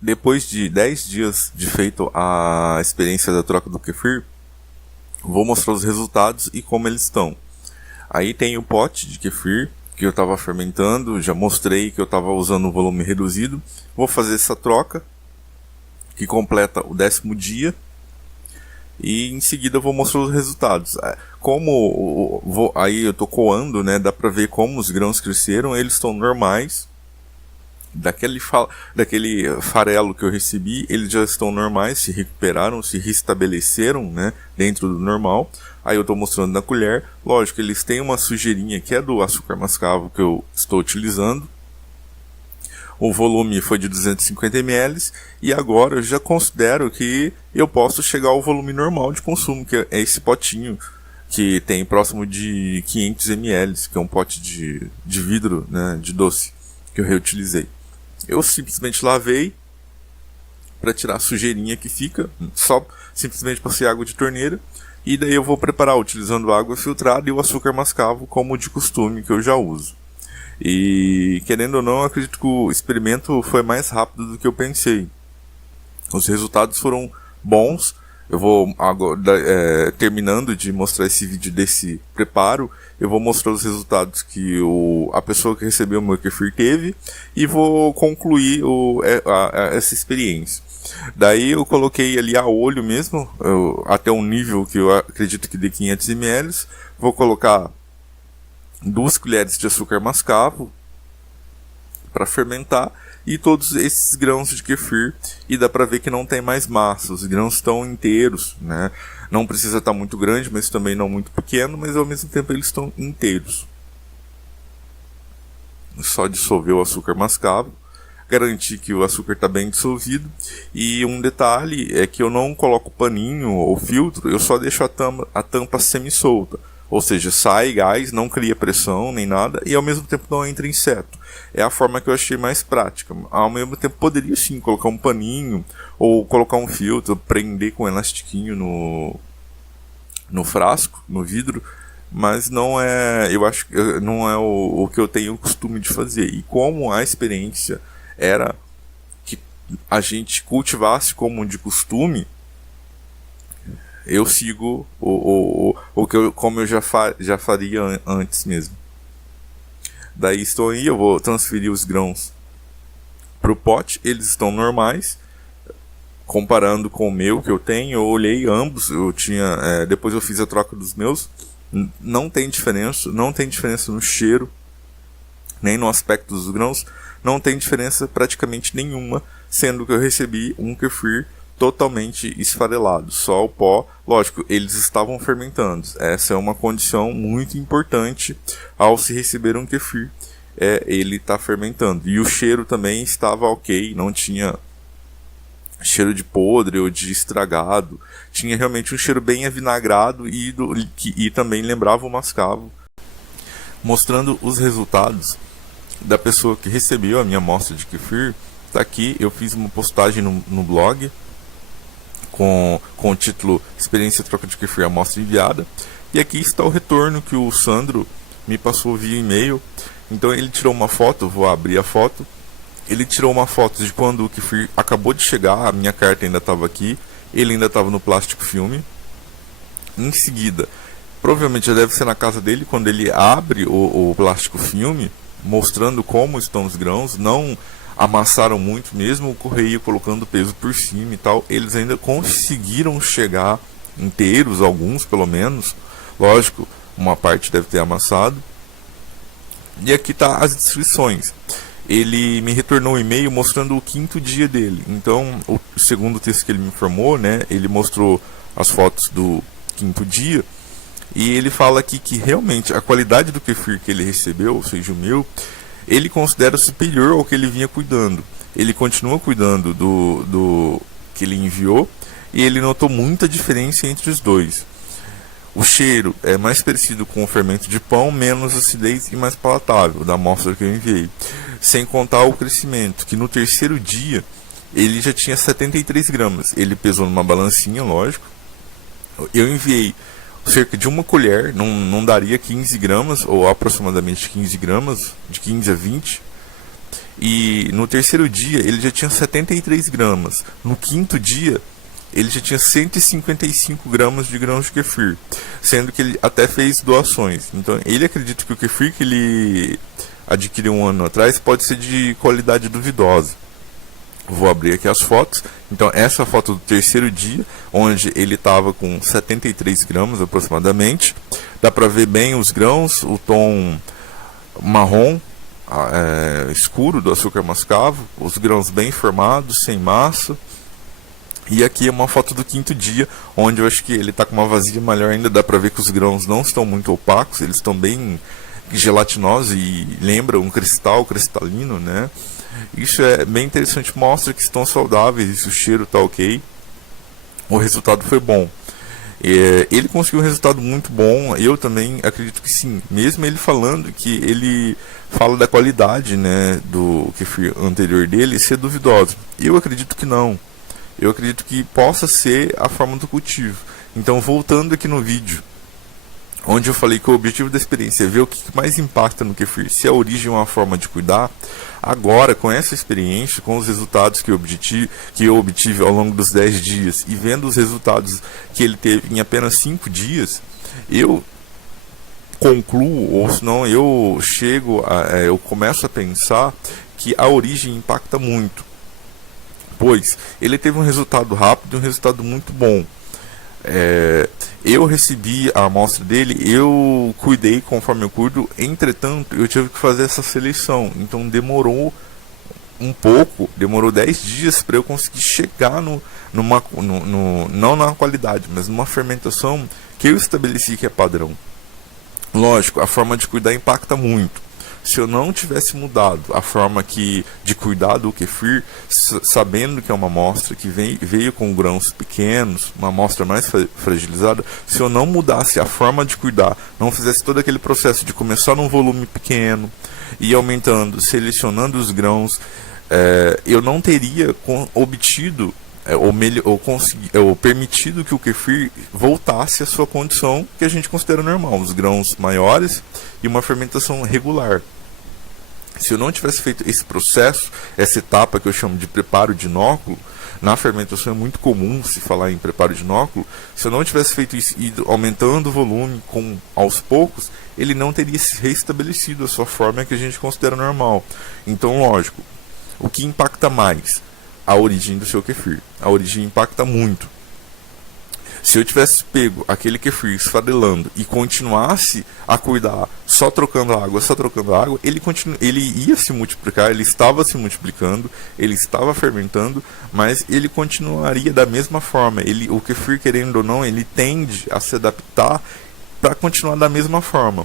Depois de 10 dias de feito a experiência da troca do kefir, vou mostrar os resultados e como eles estão. Aí tem o pote de kefir que eu estava fermentando, já mostrei que eu estava usando um volume reduzido. Vou fazer essa troca, que completa o 10º dia, e em seguida eu vou mostrar os resultados. Aí eu estou coando, né, dá para ver como os grãos cresceram, eles estão normais. Daquele farelo que eu recebi, eles já estão normais, se recuperaram, se restabeleceram, né, dentro do normal. Aí eu estou mostrando na colher. Lógico, eles têm uma sujeirinha que é do açúcar mascavo que eu estou utilizando. O volume foi de 250 ml e agora eu já considero que eu posso chegar ao volume normal de consumo, que é esse potinho que tem próximo de 500 ml, que é um pote de vidro, né, de doce, que eu reutilizei. Eu simplesmente lavei para tirar a sujeirinha que fica, só simplesmente passei água de torneira, e daí eu vou preparar utilizando água filtrada e o açúcar mascavo como de costume que eu já uso. E querendo ou não, eu acredito que o experimento foi mais rápido do que eu pensei. Os resultados foram bons. Eu vou agora, terminando de mostrar esse vídeo desse preparo, eu vou mostrar os resultados que a pessoa que recebeu o meu kefir teve e vou concluir essa experiência. Daí eu coloquei ali a olho mesmo, até um nível que eu acredito que de 500 ml. Vou colocar 2 colheres de açúcar mascavo para fermentar e todos esses grãos de kefir, e dá para ver que não tem mais massa, os grãos estão inteiros, né? Não precisa estar muito grande, mas também não muito pequeno, mas ao mesmo tempo eles estão inteiros. Só dissolver o açúcar mascavo, garantir que o açúcar está bem dissolvido. E um detalhe é que eu não coloco paninho ou filtro, eu só deixo a tampa semi-solta. Ou seja, sai gás, não cria pressão nem nada, e ao mesmo tempo não entra inseto. É a forma que eu achei mais prática. Ao mesmo tempo poderia sim colocar um paninho, ou colocar um filtro, prender com um elastiquinho no frasco, no vidro, mas não é, eu acho que não é o que eu tenho o costume de fazer. E como a experiência era que a gente cultivasse como de costume, eu sigo como eu já faria antes mesmo. Daí estou aí, eu vou transferir os grãos para o pote, eles estão normais. Comparando com o meu que eu tenho, eu olhei ambos, depois eu fiz a troca dos meus, não tem diferença no cheiro, nem no aspecto dos grãos, não tem diferença praticamente nenhuma, sendo que eu recebi um kefir totalmente esfarelado, só o pó. Lógico, eles estavam fermentando, essa é uma condição muito importante ao se receber um kefir, ele está fermentando, e o cheiro também estava ok, não tinha cheiro de podre ou de estragado, tinha realmente um cheiro bem avinagrado e também lembrava o mascavo. Mostrando os resultados da pessoa que recebeu a minha amostra de kefir, tá aqui, eu fiz uma postagem no blog com o título Experiência Troca de Kefir, amostra enviada, e aqui está o retorno que o Sandro me passou via e-mail. Então ele tirou uma foto, vou abrir a foto. Ele tirou uma foto de quando o kefir acabou de chegar, a minha carta ainda estava aqui, ele ainda estava no plástico filme. Em seguida, provavelmente já deve ser na casa dele, quando ele abre o plástico filme, mostrando como estão os grãos, não amassaram muito, mesmo o correio colocando peso por cima e tal, eles ainda conseguiram chegar inteiros, alguns pelo menos, lógico, uma parte deve ter amassado. E aqui tá as descrições. Ele me retornou um e-mail mostrando o 5º dia dele. Então, o segundo texto que ele me informou, né, ele mostrou as fotos do 5º dia, e ele fala aqui que realmente a qualidade do kefir que ele recebeu, ou seja, o meu, ele considera superior ao que ele vinha cuidando. Ele continua cuidando do que ele enviou, e ele notou muita diferença entre os dois. O cheiro é mais parecido com o fermento de pão, menos acidez e mais palatável da amostra que eu enviei. Sem contar o crescimento, que no 3º dia ele já tinha 73 gramas. Ele pesou numa balancinha, lógico. Eu enviei cerca de uma colher, não daria 15 gramas, ou aproximadamente 15 gramas, de 15 a 20. E no terceiro dia ele já tinha 73 gramas. No quinto dia ele já tinha 155 gramas de grãos de kefir, sendo que ele até fez doações. Então ele acredita que o kefir que ele adquiriu um ano atrás pode ser de qualidade duvidosa. Vou abrir aqui as fotos. Então essa foto do terceiro dia, onde ele estava com 73 gramas aproximadamente. Dá para ver bem os grãos, o tom marrom escuro do açúcar mascavo, os grãos bem formados, sem massa. E aqui é uma foto do quinto dia, onde eu acho que ele está com uma vazia maior ainda. Dá para ver que os grãos não estão muito opacos, eles estão bem gelatinosos e lembram um cristal cristalino, né? Isso é bem interessante, mostra que estão saudáveis, o cheiro está ok, o resultado foi bom. Ele conseguiu um resultado muito bom, eu também acredito que sim, mesmo ele falando que ele fala da qualidade, né, do kefir anterior dele ser duvidosa. Eu acredito que não, eu acredito que possa ser a forma do cultivo. Então, voltando aqui no vídeo, onde eu falei que o objetivo da experiência é ver o que mais impacta no kefir, se a origem é uma forma de cuidar. Agora, com essa experiência, com os resultados que eu obtive ao longo dos 10 dias e vendo os resultados que ele teve em apenas 5 dias, eu concluo, ou senão eu eu começo a pensar que a origem impacta muito, pois ele teve um resultado rápido e um resultado muito bom. Eu recebi a amostra dele, eu cuidei conforme eu cuido, entretanto eu tive que fazer essa seleção, então demorou um pouco, demorou 10 dias para eu conseguir chegar não na qualidade, mas numa fermentação que eu estabeleci que é padrão. Lógico, a forma de cuidar impacta muito. Se eu não tivesse mudado a forma de cuidar do kefir, sabendo que é uma amostra que veio com grãos pequenos, uma amostra mais fragilizada, se eu não mudasse a forma de cuidar, não fizesse todo aquele processo de começar num volume pequeno e aumentando, selecionando os grãos, eu não teria obtido ou permitido que o kefir voltasse à sua condição que a gente considera normal, os grãos maiores e uma fermentação regular. Se eu não tivesse feito esse processo, essa etapa que eu chamo de preparo de inóculo, na fermentação é muito comum se falar em preparo de inóculo, se eu não tivesse feito isso e aumentando o volume aos poucos, ele não teria se restabelecido a sua forma que a gente considera normal. Então, lógico, o que impacta mais? A origem do seu kefir. A origem impacta muito. Se eu tivesse pego aquele kefir esfarelando e continuasse a cuidar só trocando água, ele ia se multiplicar, ele estava se multiplicando, ele estava fermentando, mas ele continuaria da mesma forma. O kefir, querendo ou não, ele tende a se adaptar para continuar da mesma forma.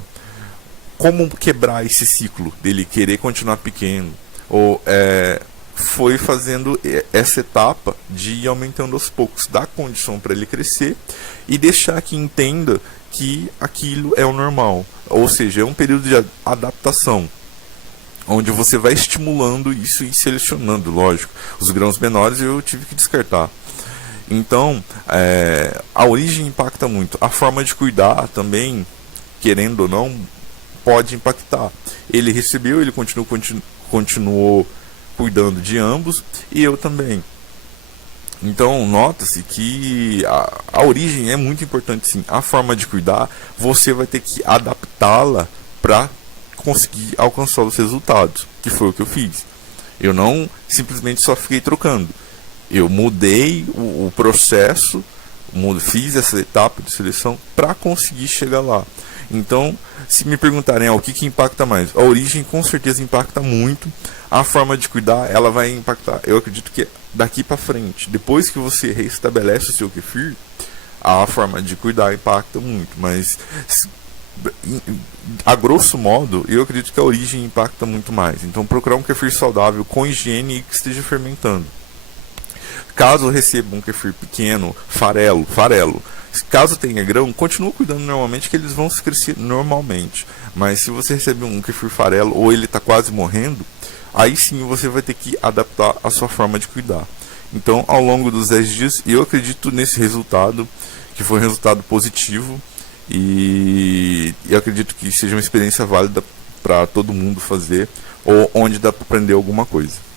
Como quebrar esse ciclo dele querer continuar pequeno? Foi fazendo essa etapa de ir aumentando aos poucos, dar condição para ele crescer e deixar que entenda que aquilo é o normal, ou seja, é um período de adaptação, onde você vai estimulando isso e selecionando, lógico, os grãos menores eu tive que descartar. Então, a origem impacta muito, a forma de cuidar também, querendo ou não, pode impactar. Ele recebeu, ele continuou cuidando de ambos e eu também. Então nota-se que a origem é muito importante sim. A forma de cuidar, você vai ter que adaptá-la para conseguir alcançar os resultados, que foi o que eu fiz. Eu não simplesmente só fiquei trocando. Eu mudei o processo, fiz essa etapa de seleção para conseguir chegar lá. Então, se me perguntarem o que impacta mais, a origem com certeza impacta muito. A forma de cuidar, ela vai impactar, eu acredito que daqui para frente, depois que você restabelece o seu kefir, a forma de cuidar impacta muito, mas a grosso modo, eu acredito que a origem impacta muito mais. Então, procurar um kefir saudável, com higiene e que esteja fermentando. Caso receba um kefir pequeno, farelo, caso tenha grão, continua cuidando normalmente que eles vão se crescer normalmente. Mas se você receber um kefir farelo ou ele está quase morrendo, aí sim você vai ter que adaptar a sua forma de cuidar. Então, ao longo dos 10 dias, eu acredito nesse resultado, que foi um resultado positivo, e eu acredito que seja uma experiência válida para todo mundo fazer, ou onde dá para aprender alguma coisa.